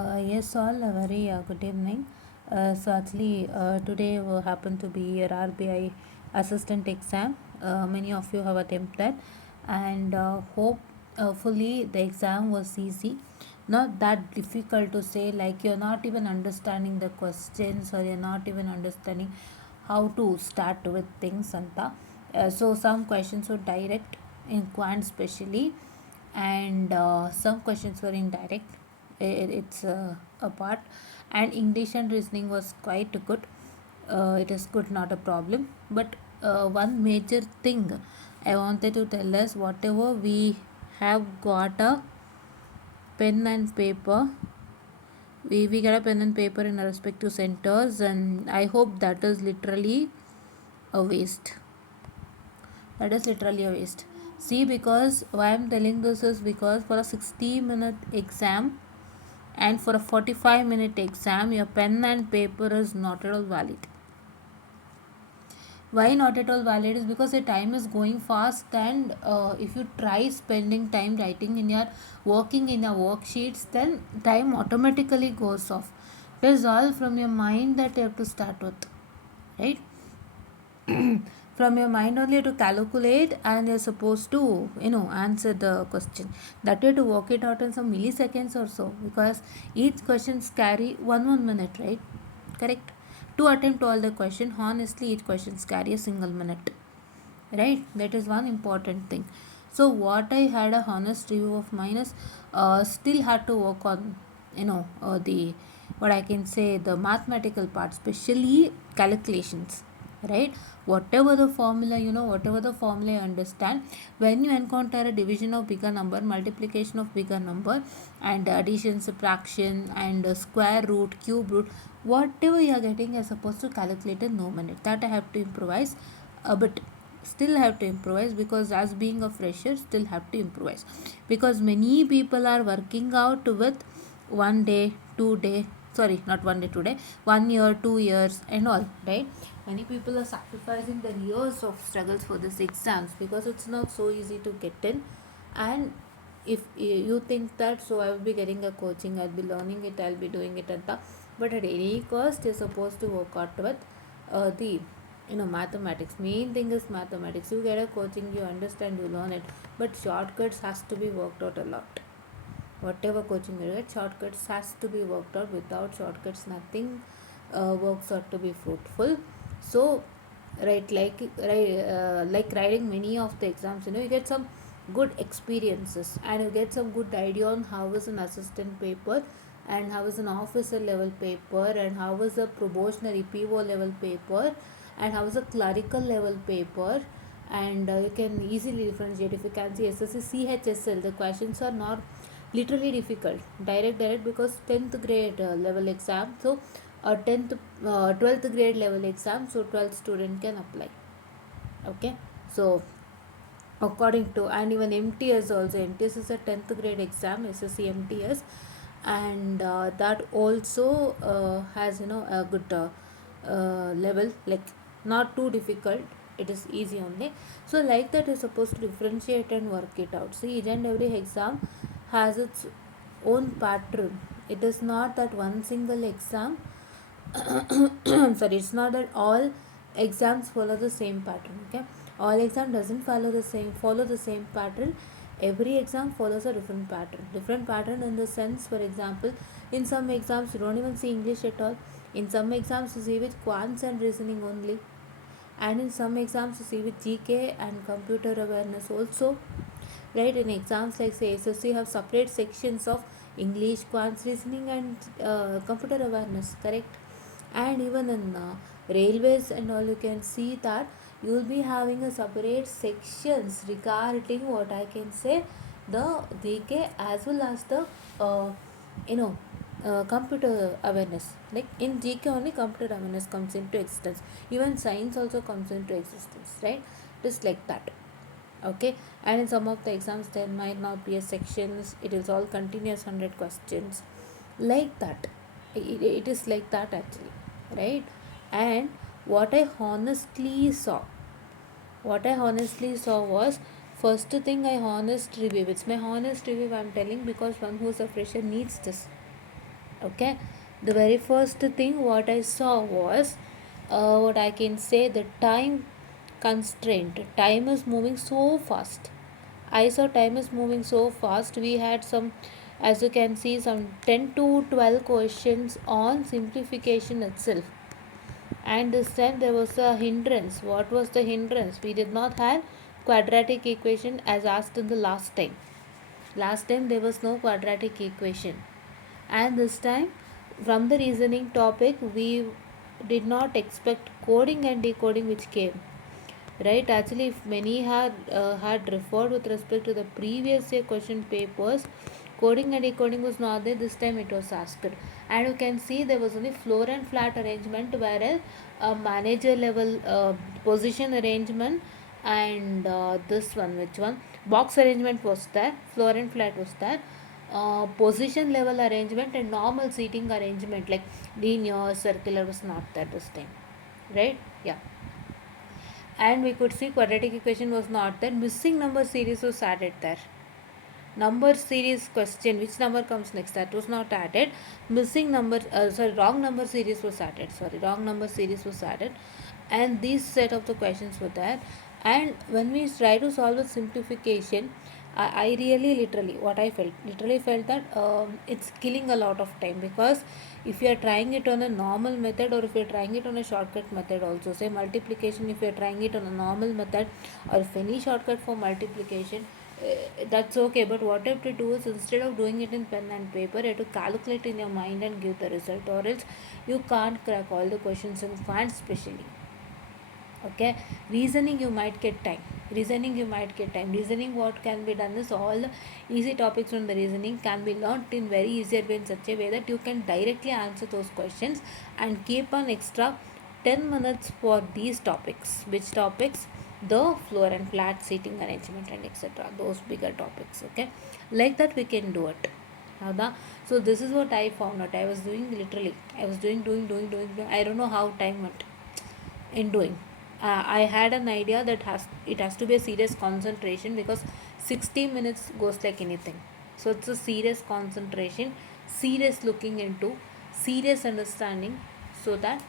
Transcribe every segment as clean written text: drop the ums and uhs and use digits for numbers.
Yes, all a very good evening. Today will happen to be your RBI assistant exam. Many of you have attempted, and hopefully the exam was easy. Not that difficult to say, like you're not even understanding the questions or you're not even understanding how to start with things and that. So some questions were direct in quant especially, and some questions were indirect. It's a part, and English and reasoning was quite good. It is good, not a problem. But one major thing I wanted to tell us, whatever we have got a pen and paper, we get a pen and paper in our respective centers, and I hope that is literally a waste. That is literally a waste. See, because why I'm telling this is because for a 60-minute exam and for a 45-minute exam, your pen and paper is not at all valid. Why not at all valid is because the time is going fast, and if you try spending time writing in your working in your worksheets, then time automatically goes off. It is all from your mind that you have to start with, right? From your mind only to calculate, and you're supposed to answer the question. That way to work it out in some milliseconds or so, because each questions carry one minute, right? Correct. To attempt all the question honestly, each questions carry a single minute, right? That is one important thing. So what I had a honest review of mine is, still had to work on the, what I can say, the mathematical part, especially calculations, right? Whatever the formula, whatever the formula you understand, when you encounter a division of bigger number, multiplication of bigger number, and addition, subtraction, and square root, cube root, whatever you are getting, you're supposed to calculate in no minute. That I have to improvise a bit. Still have to improvise, because as being a fresher, still have to improvise, because many people are working out with 1 day 2 day, sorry, not 1 day 2 day, 1 year 2 years and all, right? Many people are sacrificing their years of struggles for this exams, because it's not so easy to get in. And if you think that, so I will be getting a coaching, I'll be learning it, I'll be doing it at the, but at any cost you're supposed to work out with the mathematics. Main thing is mathematics. You get a coaching, you understand, you learn it, but shortcuts has to be worked out a lot. Whatever coaching you get, shortcuts has to be worked out. Without shortcuts, nothing works out to be fruitful. So right, like writing many of the exams, you get some good experiences, and you get some good idea on how is an assistant paper, and how is an officer level paper, and how is a probationary PO level paper, and how is a clerical level paper. And you can easily differentiate. If you can see SSC CHSL, the questions are not literally difficult, direct, because 10th grade level exam. So 10th 12th grade level exam, so 12th student can apply. Okay, so according to, and even MTS also, MTS is a 10th grade exam, SSC MTS, and that also has a good level, like not too difficult, it is easy only. So like that, you're supposed to differentiate and work it out. See, each and every exam has its own pattern. It is not that one single exam sorry, it's not that all exams follow the same pattern. Okay, all exam doesn't follow the same pattern. Every exam follows a different pattern, in the sense, for example, in some exams you don't even see English at all. In some exams you see with quants and reasoning only, and in some exams you see with GK and computer awareness also, right? In exams like say SSC, you have separate sections of English, quants, reasoning, and computer awareness, correct? And even in railways and all, you can see that you will be having a separate sections regarding, what I can say, the GK, as well as the you know computer awareness. Like in GK only computer awareness comes into existence, even science also comes into existence, right? Just like that. Okay, and in some of the exams there might not be a sections, it is all continuous 100 questions, like that. It is like that actually, right? And what I honestly saw was, first thing, I honest review, it's my honest review I'm telling, because one who's a fresher needs this. Okay, the very first thing what I saw was, what I can say, the time constraint. Time is moving so fast. I saw time is moving so fast. We had some, as you can see, some 10 to 12 questions on simplification itself. And this time there was a hindrance. What was the hindrance? We did not have quadratic equation as asked in the last time. Last time there was no quadratic equation. And this time, from the reasoning topic, we did not expect coding and decoding which came. Right, actually, if many had referred with respect to the previous year question papers, coding and decoding was not there. This time it was asked, and you can see there was only floor and flat arrangement, whereas a manager level position arrangement, and this one, which one, box arrangement was there, floor and flat was there. Position level arrangement and normal seating arrangement like linear circular was not there this time, right? Yeah. And we could see quadratic equation was not there. Missing number series was added there. Number series question, which number comes next, that was not added. Missing number, wrong number series was added. Wrong number series was added. And these set of the questions were there. And when we try to solve the simplification, I really literally felt that it's killing a lot of time, because if you are trying it on a normal method, or if you are trying it on a shortcut method also, say multiplication, if you are trying it on a normal method, or if any shortcut for multiplication, that's okay. But what you have to do is, instead of doing it in pen and paper, you have to calculate in your mind and give the result, or else you can't crack all the questions in quant specially. Okay, reasoning you might get time. Reasoning, what can be done is, all the easy topics from the reasoning can be learnt in very easier way, in such a way that you can directly answer those questions, and keep an extra 10 minutes for these topics. Which topics? The floor and flat seating arrangement and etc., those bigger topics. Okay, like that we can do it. Hada. So this is what I found out. I was doing, literally I was doing. I don't know how time went in doing. I had an idea that it has to be a serious concentration, because 60 minutes goes like anything. So it's a serious concentration, serious looking into, serious understanding, so that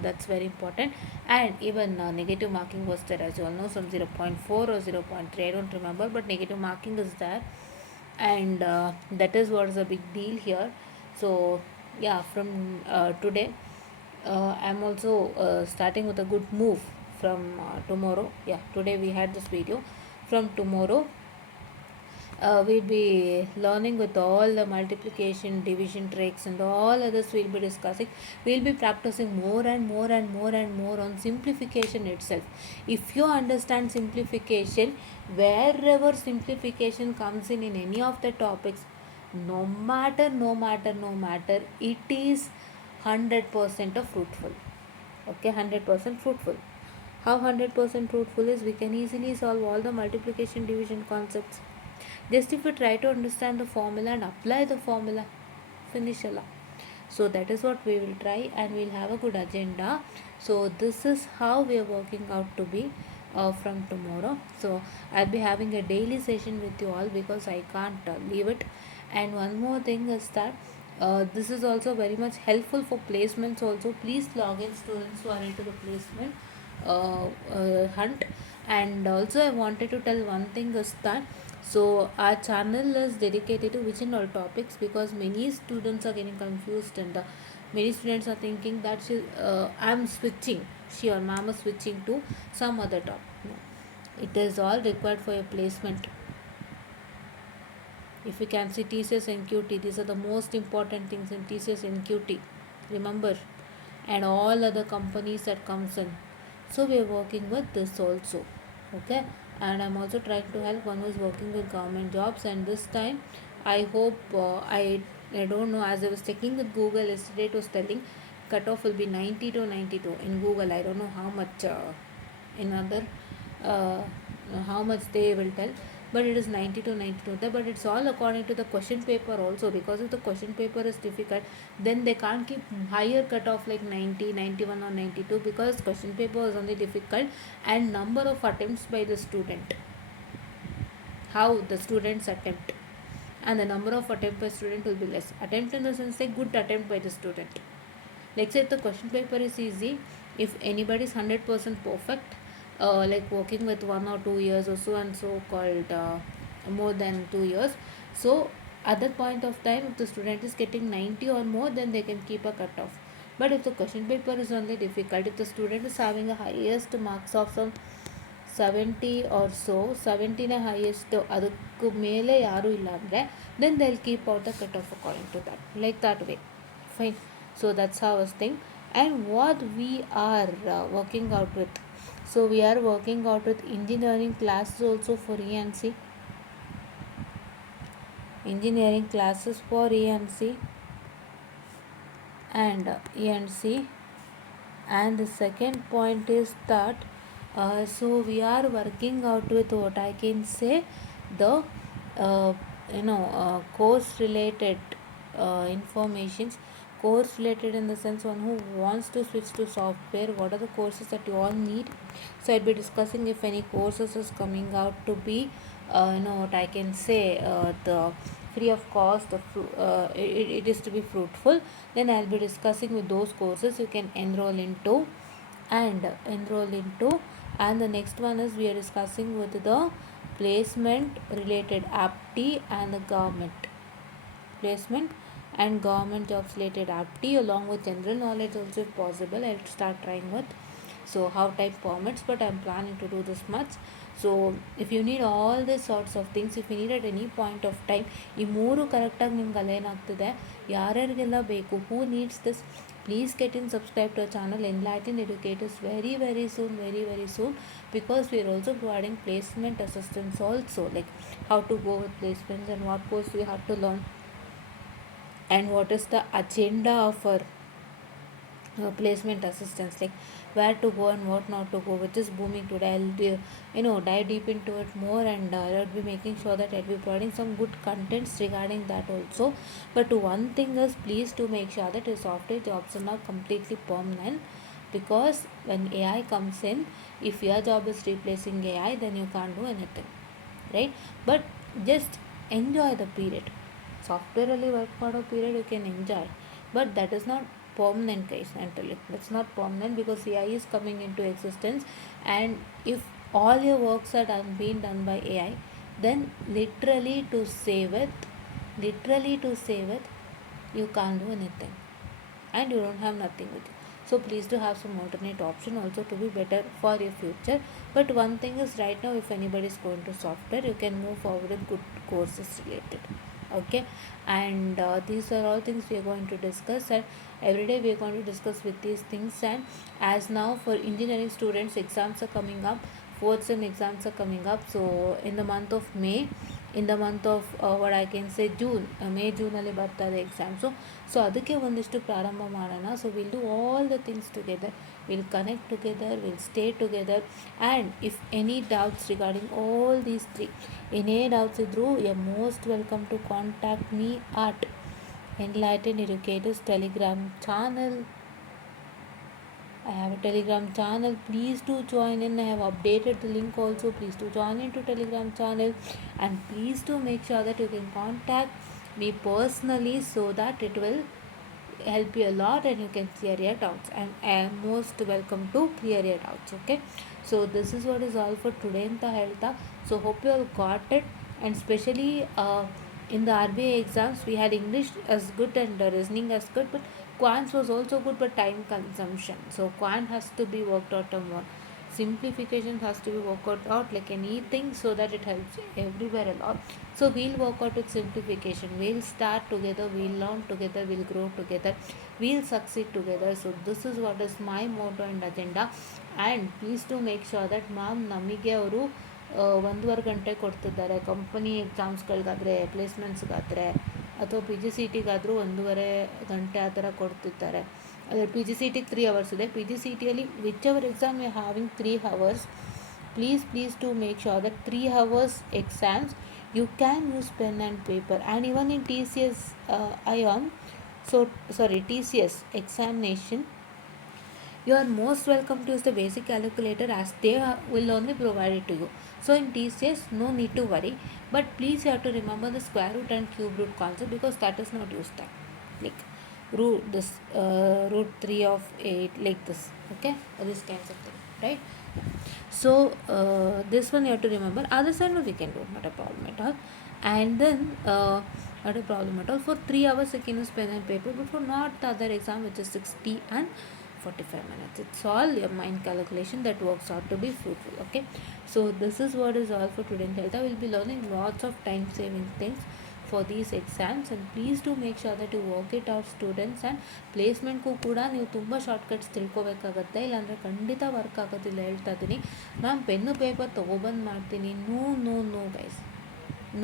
that's very important. And even negative marking was there, as you all know, some 0.4 or 0.3, I don't remember, but negative marking is there. And that is what is a big deal here. So yeah, from today, I'm also starting with a good move from tomorrow. Yeah, today we had this video. From tomorrow, we'll be learning with all the multiplication, division tricks, and all others we'll be discussing. We'll be practicing more and more and more and more on simplification itself. If you understand simplification, wherever simplification comes in any of the topics, no matter, it is 100% of fruitful. Okay, 100% fruitful. How 100% fruitful is, we can easily solve all the multiplication division concepts just if you try to understand the formula and apply the formula. Finish Allah. So that is what we will try, and we'll have a good agenda. So this is how we are working out to be from tomorrow. So I'll be having a daily session with you all, because I can't leave it. And one more thing is that this is also very much helpful for placements also. Please log in, students who are into the placement hunt. And also I wanted to tell one thing is that, so our channel is dedicated to which and all topics, because many students are getting confused, and many students are thinking that I'm switching, she or mom is switching to some other topic. No, it is all required for your placement. If you can see TCS and QT, these are the most important things in TCS and QT. Remember, and all other companies that comes in. So we are working with this also. Okay, and I'm also trying to help one who is working with government jobs. And this time, I hope I don't know, as I was checking with Google yesterday, it was telling cutoff will be 90 to 92 in Google. I don't know how much in other uh, how much they will tell, but it is 90 to 92 there. But it's all according to the question paper also, because if the question paper is difficult, then they can't keep higher cutoff like 90, 91 or 92, because question paper is only difficult, and number of attempts by the student, how the students attempt. and the number of attempt by student will be less. Attempt in the sense like good attempt by the student. Like say if the question paper is easy, if anybody is 100% perfect, like working with 1 or 2 years or so and so called more than 2 years, so at that point of time if the student is getting 90 or more, then they can keep a cutoff. But if the question paper is only difficult, if the student is having a highest marks of some 70 or so, 70ನ highest ಅದಕ್ಕೂ ಮೇಲೆ ಯಾರೂ ಇಲ್ಲ ಅಂದರೆ, then they'll keep out the cutoff according to that, like that way. Fine. So that's how I was think. And what we are working out with, so we are working out with engineering classes also for E&C, engineering classes for E&C and E&C. And the second point is that so we are working out with what I can say, the course related informations. Course related in the sense, one who wants to switch to software, what are the courses that you all need. So I'll be discussing if any courses is coming out to be what I can say, the free of cost, it is to be fruitful, then I'll be discussing with those courses you can enroll into. And the next one is we are discussing with the placement related apti and the government placement and government jobs related apti, along with general knowledge also if possible. I'll start trying with so how type permits, but I'm planning to do this much. So if you need all these sorts of things, if you need at any point of time ಈ ಮೂರು ಕರೆಕ್ಟಾಗಿ ನಿಮ್ಗೆ align ಆಗ್ತಿದೆ, ಯಾರ್ಯಾರಿಗೆಲ್ಲ ಬೇಕು, who needs this, please get in, subscribe to our channel Enlightened Educators very soon, because we are also providing placement assistance also, like how to go with placements and what course we have to learn and what is the agenda of our placement assistance, like where to go and what not to go, which is booming today. I'll dive deep into it more, and I'll be making sure that I'll be providing some good contents regarding that also. But one thing is, please to make sure that your software jobs are not completely permanent, because when AI comes in, if your job is replacing AI, then you can't do anything, right? But just enjoy the period. Software ಅಲ್ಲಿ work ಮಾಡೋ period you can enjoy, but that is not permanent, guys. Mentally that's not permanent, because AI is coming into existence, and if all your works are being done by AI, then literally to save it, you can't do anything, and you don't have nothing with you. So please do have some alternate option also to be better for your future. But one thing is, right now if anybody is going to software, you can move forward with good courses related. Okay. And these are all things we are going to discuss, and every day we are going to discuss with these things. And as now for engineering students, exams are coming up, fourth sem exams are coming up. So in the month of May, in the month of what I can say June, May June ಅಲ್ಲಿ ಬರ್ತಾ ಇದೆ exams. So ಅದಕ್ಕೆ ಒಂದಿಷ್ಟು ಪ್ರಾರಂಭ ಮಾಡೋಣ. So will do all the things together, will connect together, will stay together. And if any doubts regarding all these three, ಏನೇ doubts ಇದ್ದರೂ you are most welcome to contact me at Enlightened Educators Telegram channel. I have a Telegram channel. Please do join in. I have updated the link also. Please do join into Telegram channel, and please do make sure that you can contact me personally, so that it will help you a lot and you can clear your doubts. And I am most welcome to clear your doubts. Okay. So this is what is all for today in the health. So hope you all got it. And especially in the RBI exams, we had English as good and reasoning as good, but quants was also good, but time consumption. So quant has to be worked out on more. Simplification has to be worked out like anything, so that it helps everywhere a lot. So we'll work out with simplification. We'll start together, we'll learn together, we'll grow together, we'll succeed together. So this is what is my motto and agenda. And please do make sure that ma'am ನಮಗೆ ಅವರು 1.5 ಗಂಟೆ ಕೊಡ್ತಿದ್ದಾರೆ. Company ಎಕ್ಸಾಮ್ಸ್ಗಳಿಗಾದರೆ, ಪ್ಲೇಸ್ಮೆಂಟ್ಸ್ಗಾದರೆ, ಅಥವಾ PGCETಗಾದರೂ 1.5 ಗಂಟೆ ಆ ಥರ ಕೊಡ್ತಿದ್ದಾರೆ. ಅದೇ PGCET 3 hours ಇದೆ. PGCETಯಲ್ಲಿ whichever exam you having 3 hours, please to make sure that 3 hours exams you can use pen and paper. And even in TCS TCS examination, You are most welcome to use the basic calculator as they will only provide it to you. So in these days, no need to worry. But please you have to remember the square root and cube root concept because that is not used there. Like root 3 of 8 like this. Okay, this kinds of thing, right? So this one you have to remember. Other side no, we can do, not a problem at all. And then not a problem at all. For 3 hours you can use pen and paper, but for not the other exam which is 60 and 45 minutes. It's all your mind calculation that works out to be fruitful. Okay, so this is what is all for today. I will be learning lots of time saving things for these exams, and please do make sure that you work it out students. And ಪ್ಲೇಸ್ಮೆಂಟ್ಗೂ ಕೂಡ ನೀವು ತುಂಬ shortcuts ತಿಳ್ಕೊಬೇಕಾಗತ್ತೆ, ಇಲ್ಲಾಂದರೆ ಖಂಡಿತ work ಆಗೋದಿಲ್ಲ ಹೇಳ್ತಾ ಇದ್ದೀನಿ. Ma'am pen paper ತೊಗೊಬಂದು ಮಾಡ್ತೀನಿ, no no no guys,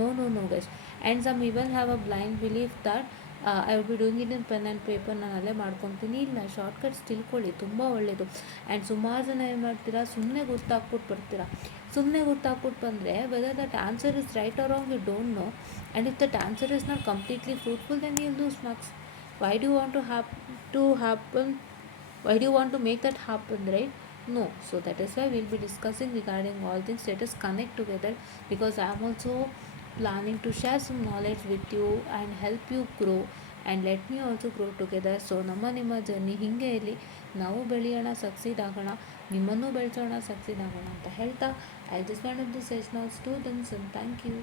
no no no guys. And some even have a blind belief that I will be doing it in pen and paper, ನಾನು ಅಲ್ಲೇ ಮಾಡ್ಕೊತೀನಿ. ಇಲ್ಲ, ಶಾರ್ಟ್ಕಟ್ಸ್ ತಿಳ್ಕೊಳ್ಳಿ, ತುಂಬ ಒಳ್ಳೆಯದು. ಆ್ಯಂಡ್ ಸುಮಾರು ಜನ ಏನು ಮಾಡ್ತೀರಾ, ಸುಮ್ಮನೆ ಗುರ್ತಾಕ್ಬಿಟ್ಟು ಬರ್ತೀರಾ. ಸುಮ್ಮನೆ ಗುರ್ತಾಕ್ಬಿಟ್ಟು ಬಂದರೆ whether that answer is right or wrong you don't know, and if that answer is not completely fruitful, then you'll lose marks. Why do you want to happen, why do you want to make that happen, right? No. So that is why we'll be discussing regarding all things. Let us connect together, because I am also planning to share some knowledge with you and help you grow, and let me also grow together. So ನಿಮ್ಮ journey ಹೀಗೆ ಇರಲಿ, ನಾವು ಬೆಳೆಯೋಣ, succeed ಆಗೋಣ, ನಿಮ್ಮನ್ನು ಬೆಳೆಸೋಣ, succeed ಆಗೋಣ ಅಂತ ಹೇಳ್ತಾ, I just wanted to say now students, and thank you.